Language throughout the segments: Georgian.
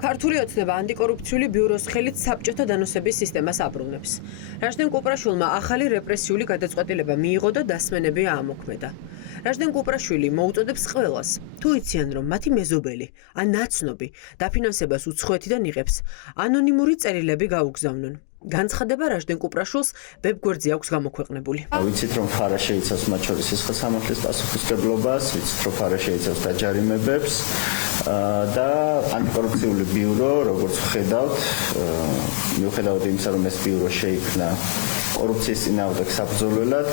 ქართული ოცნება ანტიკორუფციული ბიუროს ხელით საბჭოთა დანოსების სისტემას აბრუნებს. რაჟდენ კუპრაშვილმა ახალი რეპრესიული გადაწყვეტილება მიიღო და დასმენები აამოქმედა. რაჟდენ კუპრაშვილი მოუწოდებს ყველას, თუ იციან, რომ მათი მეზობელი ან ნაცნობი დაფინანსებას უცხოეთიდან იღებს, ანონიმური წერილები გაუგზავნონ. განცხადება რაჟდენ კუპრაშვილს ვებგვერდზე აქვს გამოქვეყნებული. ვიცით, რომ ფარა შეიცავს მათ შორის სისხლისამართლის პასუხისმგებლობას, ვიცით, რომ ფარა შეიცავს დაჯარიმებებს და ანტიკორუფციული ბიურო, როგორც ვხედავთ, მიუხედავად იმისა, რომ ეს ბიურო შეიქმნა კორუფციის წინააღმდეგ საბრძოლველად,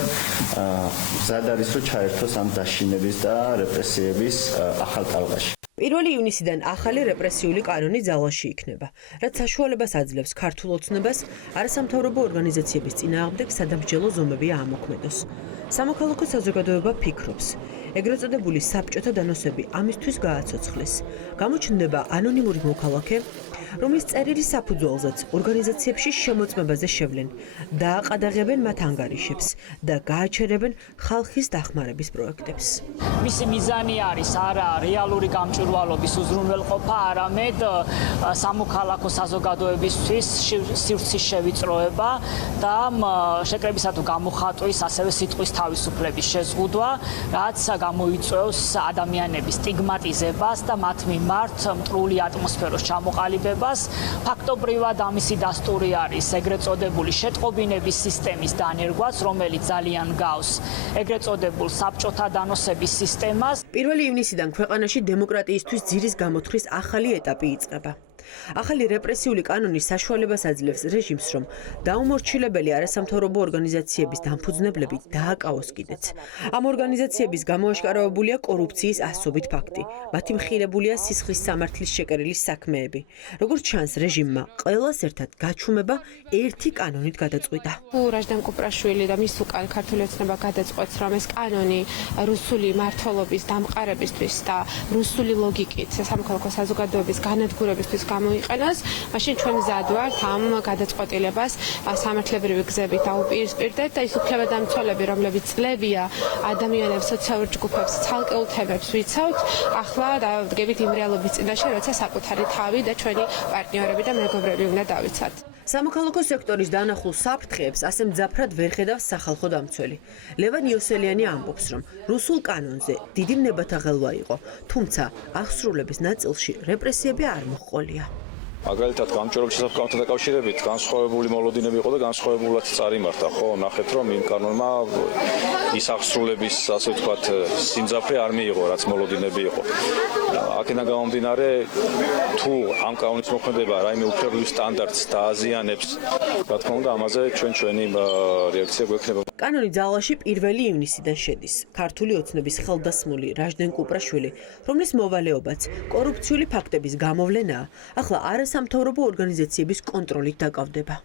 მზად არის, რომ ჩაერთოს ამ დაშინების და რეპრესიების ახალ ტალღაში. 1 ივნისიდან ახალი რეპრესიული კანონი ძალაში იქნება, რაც საშუალებას აძლევს ქართულ ოცნებას არასამთავრობო ორგანიზაციების წინააღმდეგ სადამსჯელო ზომები აამოქმედოს. სამოქალაქო საზოგადოება ფიქრობს, ეგრეთ წოდებული საბჭოთა დანოსები ამისთვის გააცოცხლეს. გამოჩნდება ანონიმური მოქალაქე, რომლის წერილის საფუძველზეც ორგანიზაციებში შემოწმებაზე შევლენ, დააყადაღებენ მათ ანგარიშებს და გააჩერებენ ხალხის დახმარების პროექტებს. მისი მიზანი არის არა რეალური გამჭვირვალობის უზრუნველყოფა, არამედ სამოქალაქო საზოგადოებისთვის სივრცის შევიწროება და შეკრებისა თუ გამოხატვის, ასევე სიტყვის თავისუფლების შეზღუდვა, რაც გამოიწვევს ადამიანების სტიგმატიზებას და მათ მიმართ მტრული ატმოსფეროს ჩამოყალიბებას. ფაქტობრივად ამისი დასტური არის ეგრეთ წოდებული შეტყობინების სისტემის დანერგვაც, რომელიც ძალიან გავს ეგრეთ წოდებულ საბჭოთა დანოსების სისტემას. 1 ივნისიდან ქვეყანაში დემოკრატიისთვის ძირის გამოთვლის ახალი ეტაპი იწყება. ახალი რეპრესიული კანონი საშუალებას აძლევს რეჟიმს, რომ დაუმორჩილებელი არასამთავრობო ორგანიზაციების დამფუძნებლები დააკავოს კიდეც. ამ ორგანიზაციების გამოაშკარავებულია კორუფციის ასობით ფაქტი. მათი მხირებულია სისხლის სამართლის შეკერილის საქმეები. როგორც ჩანს, რეჟიმმა ყველას ერთად გაჩუმება ერთი კანონით გადაწყვიტა. რაჟდენ კუპრაშვილი და მის უკან ქართული ოცნება გადაწყვეტს, რომ ეს კანონი რუსული მმართველობის დამყარებისთვის და რუსული ლოგიკით სამოქალაქო საზოგადოების განადგურებისთვის გამოიყენოს, მაშინ ჩვენ მზად ვართ ამ გადაწყვეტილებას სამართლებრივი გზებით დაუპირისპირდეთ და ის უფლებადამცველები, რომლებიც წლებია ადამიანებს, სოციალურ ჯგუფებს, ცალკეულ თემებს ვიცავთ, ახლა დავდგებით იმ რეალობის წინაშე, როცა საკუთარი თავი და ჩვენი პარტნიორები და მეგობრები უნდა დავიცვათ. სამოქალაქო სექტორის დანახულ საფრთხეებს ასე მძაფრად ვერ ხედავს სახალხო დამცველი. ლევან იოსელიანი ამბობს, რომ რუსულ კანონზე დიდი ნებათა ღელვა იყო, თუმცა აღსრულების ნაწილში რეპრესიები არ მოჰყოლია. მაგალითად, გამჭვირვალობის შესაბამისთან დაკავშირებით განსხვავებული მოლოდინები იყო და განსხვავებულად წარიმართა, ხო, ნახეთ, რომ იმ კანონმა ის აღსრულების, ასე ვთქვათ, სიმძაფრე არ მიიღო, რაც მოლოდინები იყო. აქედან გამომდინარე, თუ ამ კანონის მოქმედება რაიმე უფლებრივ სტანდარტს დააზიანებს, რა თქმა უნდა, ამაზე ჩვენი რეაქცია გვექნება. კანონი ძალაში 1 ივნისიდან შედის. ქართული ოცნების ხელდასმული რაჟდენ კუპრაშვილი, რომლის მოვალეობაც კორუფციული ფაქტების გამოვლენაა, ახლა არასამთავრობო ორგანიზაციების კონტროლით დაკავდება.